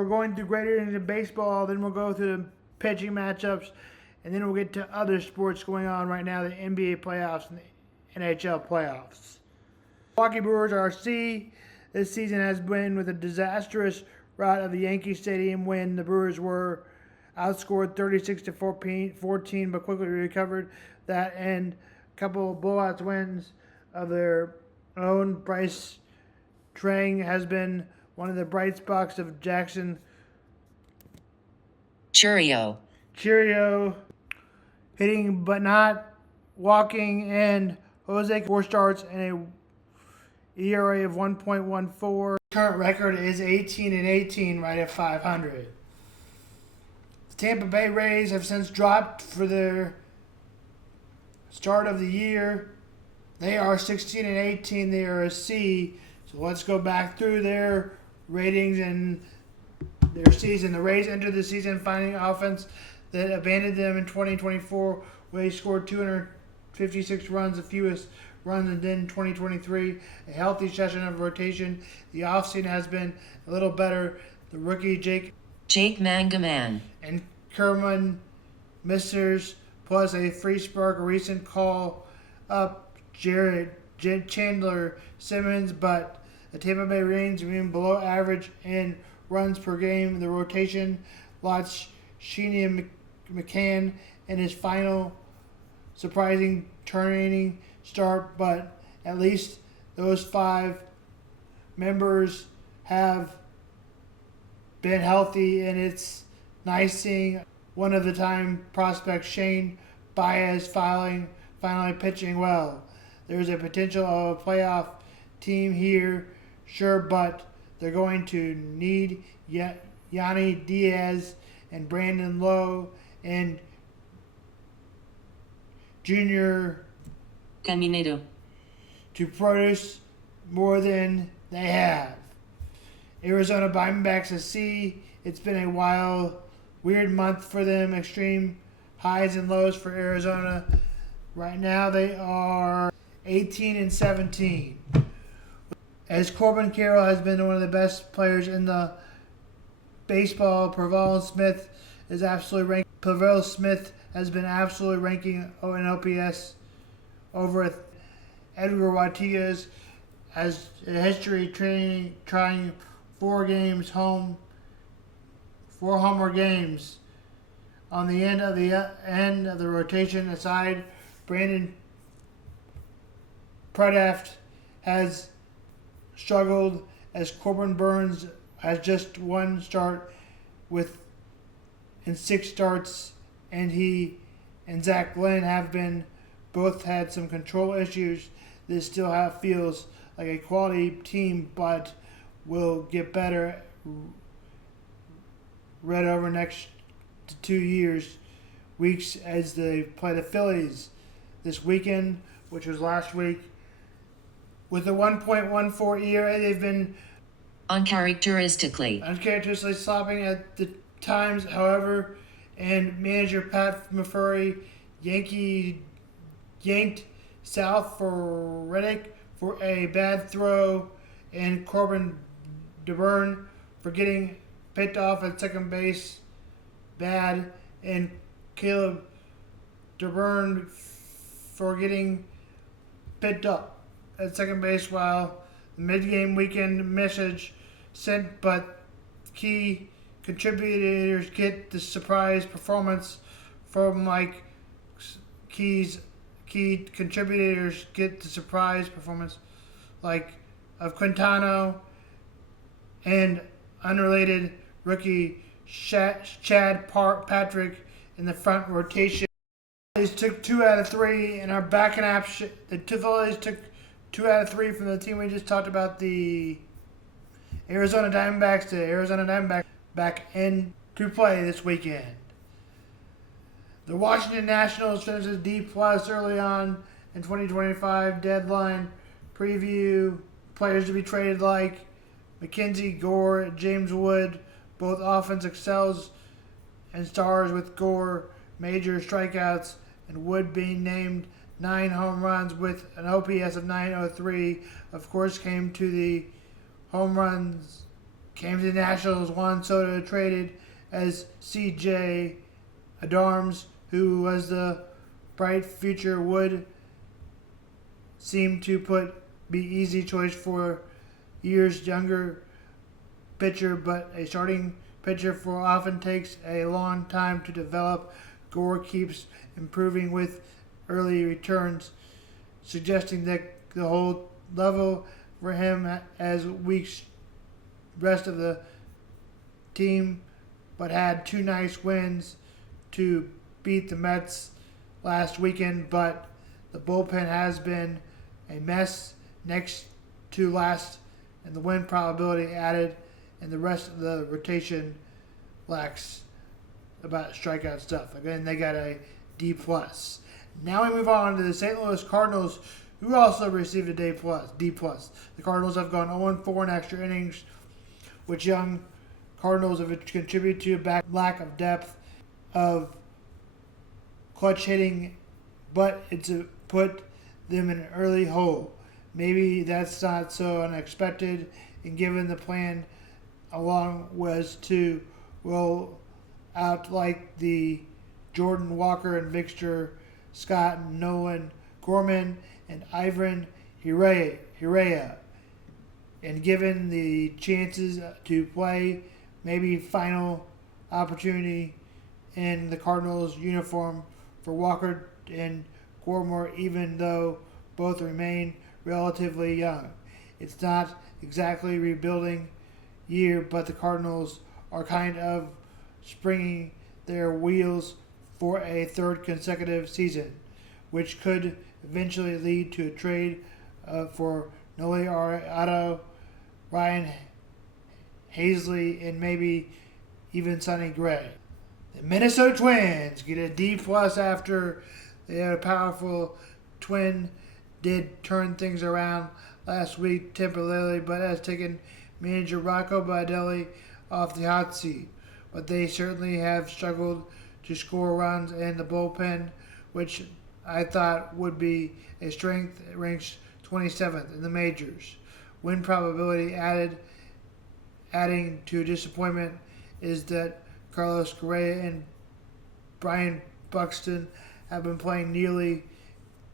we're going through greater into baseball, then we'll go through the pitching matchups, and then we'll get to other sports going on right now, the NBA playoffs and the NHL playoffs. Milwaukee Brewers are C. This season has been with a disastrous rout of the Yankee Stadium when the Brewers were outscored 36-14, but quickly recovered that and a couple of blowouts wins of their own. Bryce Trang has been one of the bright spots of Jackson Cheerio hitting but not walking, and Jose 4 starts and a ERA of 1.14. Current record is 18-18, right at 500. The Tampa Bay Rays have since dropped for their start of the year. They are 16-18. They are a C. So let's go back through their ratings and their season. The Rays entered the season finding offense that abandoned them in 2024, where they scored 256 runs, the fewest runs, and then 2023, a healthy session of rotation. The offseason has been a little better. The rookie Jake Mangaman and Kerman Misters, plus a free spark, a recent call up Chandler Simmons, but the Tampa Bay Rays remain below average in runs per game. The rotation lost Sheeny McCann in his final surprising turning start, but at least those 5 members have been healthy, and it's nice seeing one of the time prospect Shane Baez finally pitching well. There's a potential of a playoff team here, sure, but they're going to need Yanni Diaz and Brandon Lowe and Junior Caminero to produce more than they have. Arizona Diamondbacks a C. It's been a weird month for them. Extreme highs and lows for Arizona. Right now they are 18-17. As Corbin Carroll has been one of the best players in the baseball, Pavell Smith has been absolutely ranking in OPS over Edgar Ortiz has a history trying 4 homer games. On the end of the rotation aside, Brandon Pradaft has struggled, as Corbin Burns has just 1 start in 6 starts, and he and Zach Glenn have both had some control issues. This still feels like a quality team, but will get better right over next 2 weeks as they play the Phillies this weekend, which was last week. With a 1.14 ERA, they've been uncharacteristically slopping at the times, however, and manager Pat McFurry yanked south for Reddick for a bad throw, and Corbin DeBurn for getting picked off at second base bad, and Caleb DeBurn for getting picked up at second base, while the mid-game weekend message sent, but key contributors get the surprise performance from of Quintano and unrelated rookie Chad Patrick in the front rotation. The Phillies took 2 out of 3 and are back in action. The Phillies took 2 out of 3 from the team we just talked about, the Arizona Diamondbacks, to Arizona Diamondbacks back into play this weekend. The Washington Nationals finishes D+ early on in 2025 deadline preview. Players to be traded like Mackenzie Gore, James Wood, both offense excels and stars, with Gore major strikeouts and Wood being named 9 home runs with an OPS of .903. Of course, came to the home runs Came to the Nationals, Juan Soto traded as C.J. Adams, who was the bright future, would seem to be easy choice for years younger pitcher, but a starting pitcher for often takes a long time to develop. Gore keeps improving with early returns, suggesting that the whole level for him as weeks rest of the team, but had 2 nice wins to beat the Mets last weekend, but the bullpen has been a mess next to last, and the win probability added, and the rest of the rotation lacks about strikeout stuff. Again, they got a D+. Now we move on to the St. Louis Cardinals, who also received a D+. The Cardinals have gone 0-4 in extra innings, which young Cardinals have contributed to a lack of depth of clutch hitting, but it's put them in an early hole. Maybe that's not so unexpected, and given the plan along was to roll out like the Jordan Walker and Victor Scott and Nolan Gorman and Ivan Herrera, and given the chances to play, maybe final opportunity in the Cardinals uniform for Walker and Gorman, even though both remain relatively young. It's not exactly rebuilding year, but the Cardinals are kind of springing their wheels for a third consecutive season, which could eventually lead to a trade for Noe Otto, Ryan Hazley, and maybe even Sonny Gray. The Minnesota Twins get a D+ after they had a powerful twin did turn things around last week temporarily, but has taken manager Rocco Baldelli off the hot seat. But they certainly have struggled to score runs, and the bullpen, which I thought would be a strength, ranks 27th in the majors. Win probability adding to disappointment is that Carlos Correa and Brian Buxton have been playing nearly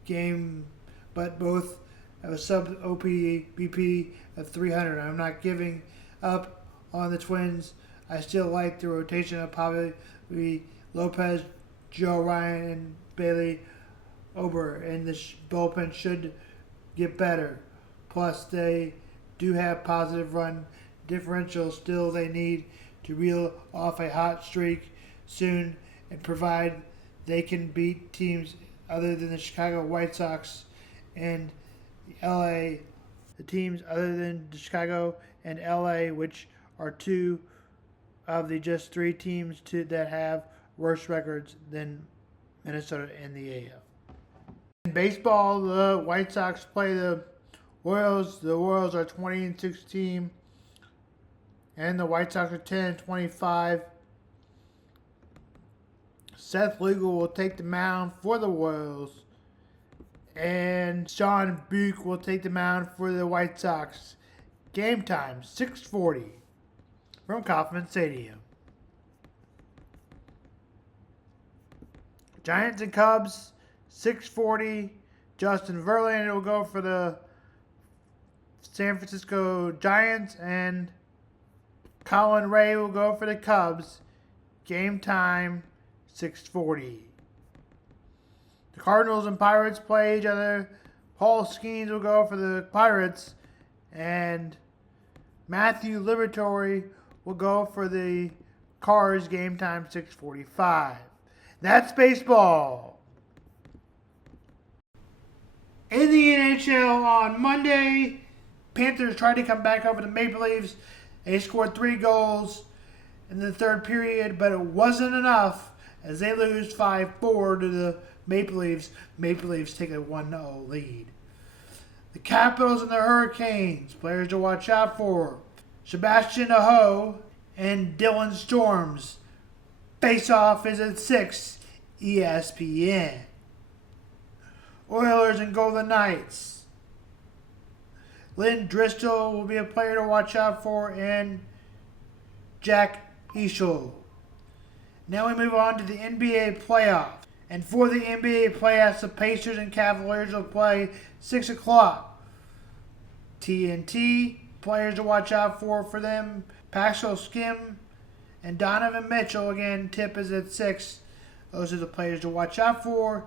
game, but both have a sub-OPBP of 300. I'm not giving up on the Twins. I still like the rotation of Pablo Lopez, Joe Ryan, and Bailey Ober, and the bullpen should get better. Plus, they do have positive run differential. Still, they need to reel off a hot streak soon and provide they can beat teams other than the Chicago White Sox and LA, the teams other than Chicago and LA, which are two of the just 3 teams that have worse records than Minnesota and the AL. In baseball, the White Sox play the Royals. The Royals are 20-16, and the White Sox are 10-25. Seth Lugo will take the mound for the Royals, and Sean Buck will take the mound for the White Sox. Game time, 6:40 from Kauffman Stadium. Giants and Cubs, 6:40. Justin Verlander will go for the San Francisco Giants, and Colin Ray will go for the Cubs. Game time, 6:40. The Cardinals and Pirates play each other. Paul Skeens will go for the Pirates, and Matthew Liberatore will go for the Cards. Game time, 6:45. That's baseball. In the NHL on Monday, Panthers tried to come back over the Maple Leafs. They scored 3 goals in the third period, but it wasn't enough as they lose 5-4 to the Maple Leafs. Maple Leafs take a 1-0 lead. The Capitals and the Hurricanes, players to watch out for: Sebastian Aho and Dylan Storms. Face-off is at 6, ESPN. Oilers and Golden Knights. Lynn Driscoll will be a player to watch out for, and Jack Eichel. Now we move on to the NBA playoffs. And for the NBA playoffs, the Pacers and Cavaliers will play 6 o'clock. TNT, players to watch out for them. Pascal Skim and Donovan Mitchell. Again, tip is at 6. Those are the players to watch out for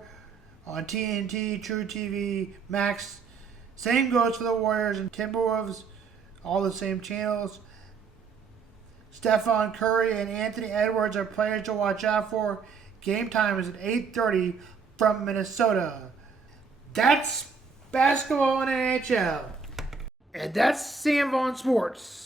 on TNT, True TV, Max. Same goes for the Warriors and Timberwolves. All the same channels. Stephon Curry and Anthony Edwards are players to watch out for. Game time is at 8:30 from Minnesota. That's basketball in NHL. And that's Sam Vaughn Sports.